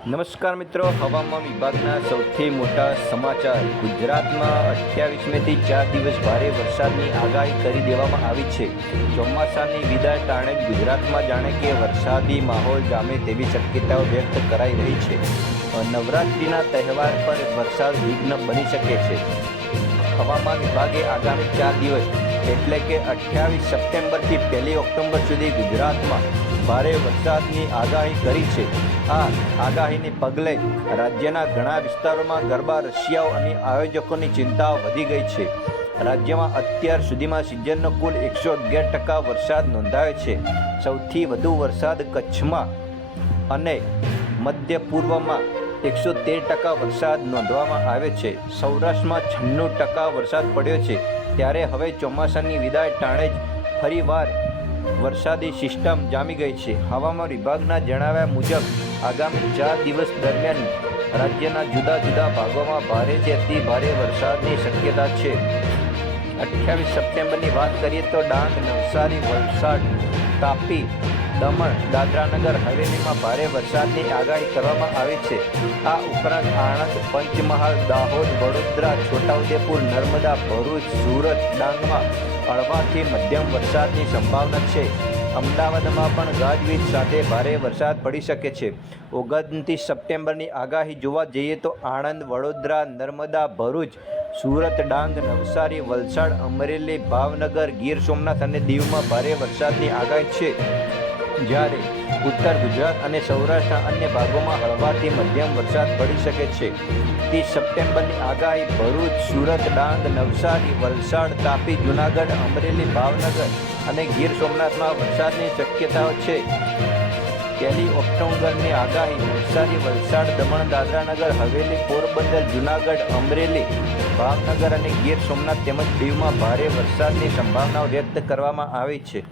નમસ્કાર મિત્રો, હવામાન વિભાગના સૌથી મોટા સમાચાર. ગુજરાતમાં અઠ્યાવીસમીથી ચાર દિવસ ભારે વરસાદની આગાહી કરી દેવામાં આવી છે. ચોમાસાની વિદાય ટાણે ગુજરાતમાં જાણે કે વરસાદી માહોલ જામે તેવી શક્યતાઓ વ્યક્ત કરાઈ રહી છે. નવરાત્રિના તહેવાર પર વરસાદ વિઘ્ન બની શકે છે. હવામાન વિભાગે આગામી ચાર દિવસ એટલે કે અઠ્યાવીસ સપ્ટેમ્બરથી પહેલી ઓક્ટોબર સુધી ગુજરાતમાં ભારે વરસાદની આગાહી કરી છે. આ આગાહીને પગલે રાજ્યના ઘણા વિસ્તારોમાં ગરબા, રશિયાઓ અને આયોજકોની ચિંતાઓ વધી ગઈ છે. રાજ્યમાં અત્યાર સુધીમાં સિઝનનો કુલ એકસો અગિયાર ટકા વરસાદ નોંધાયો છે. સૌથી વધુ વરસાદ કચ્છમાં અને મધ્ય પૂર્વમાં એકસો તેર ટકા વરસાદ નોંધવામાં આવે છે. સૌરાષ્ટ્રમાં છન્નું ટકા વરસાદ પડ્યો છે. ત્યારે હવે ચોમાસાની વિદાય ટાણે જ ફરીવાર વરસાદી સિસ્ટમ જામી ગઈ છે. હવામાન વિભાગના જણાવ્યા મુજબ, આગામી ચાર દિવસ દરમિયાન રાજ્યના જુદા જુદા ભાગોમાં ભારેથી અતિ ભારે વરસાદની શક્યતા છે. અઠ્યાવીસ સપ્ટેમ્બરની વાત કરીએ તો ડાંગ, નવસારી, વલસાડ, તાપી દમણ, દાદરાનગર હવેલીમાં ભારે વરસાદની આગાહી કરવામાં આવી છે. આ ઉપરાંત આણંદ, પંચમહાલ, દાહોદ, વડોદરા, છોટાઉદેપુર, નર્મદા, ભરૂચ, સુરત, ડાંગમાં હળવાથી મધ્યમ વરસાદની સંભાવના છે. અમદાવાદમાં પણ ગાજવીજ સાથે ભારે વરસાદ પડી શકે છે. ઓગણત્રીસ સપ્ટેમ્બરની આગાહી જોવા જઈએ તો આણંદ, વડોદરા, નર્મદા, ભરૂચ, સુરત, ડાંગ, નવસારી, વલસાડ, અમરેલી, ભાવનગર, ગીર સોમનાથ અને દીવમાં ભારે વરસાદની આગાહી છે. જ્યારે ઉત્તર ગુજરાત અને સૌરાષ્ટ્રના અન્ય ભાગોમાં હળવાથી મધ્યમ વરસાદ પડી શકે છે. ત્રીસ સપ્ટેમ્બરની આગાહી ભરૂચ, સુરત, ડાંગ, નવસારી, વલસાડ, તાપી, જૂનાગઢ, અમરેલી, ભાવનગર અને ગીર સોમનાથમાં વરસાદની શક્યતાઓ છે. પહેલી ઓક્ટોબરની આગાહી નવસારી, વલસાડ, દમણ, દાદરાનગર, હવેલી, પોરબંદર, જૂનાગઢ, અમરેલી, ભાવનગર અને ગીર સોમનાથ તેમજ દીવમાં ભારે વરસાદની સંભાવનાઓ વ્યક્ત કરવામાં આવી છે.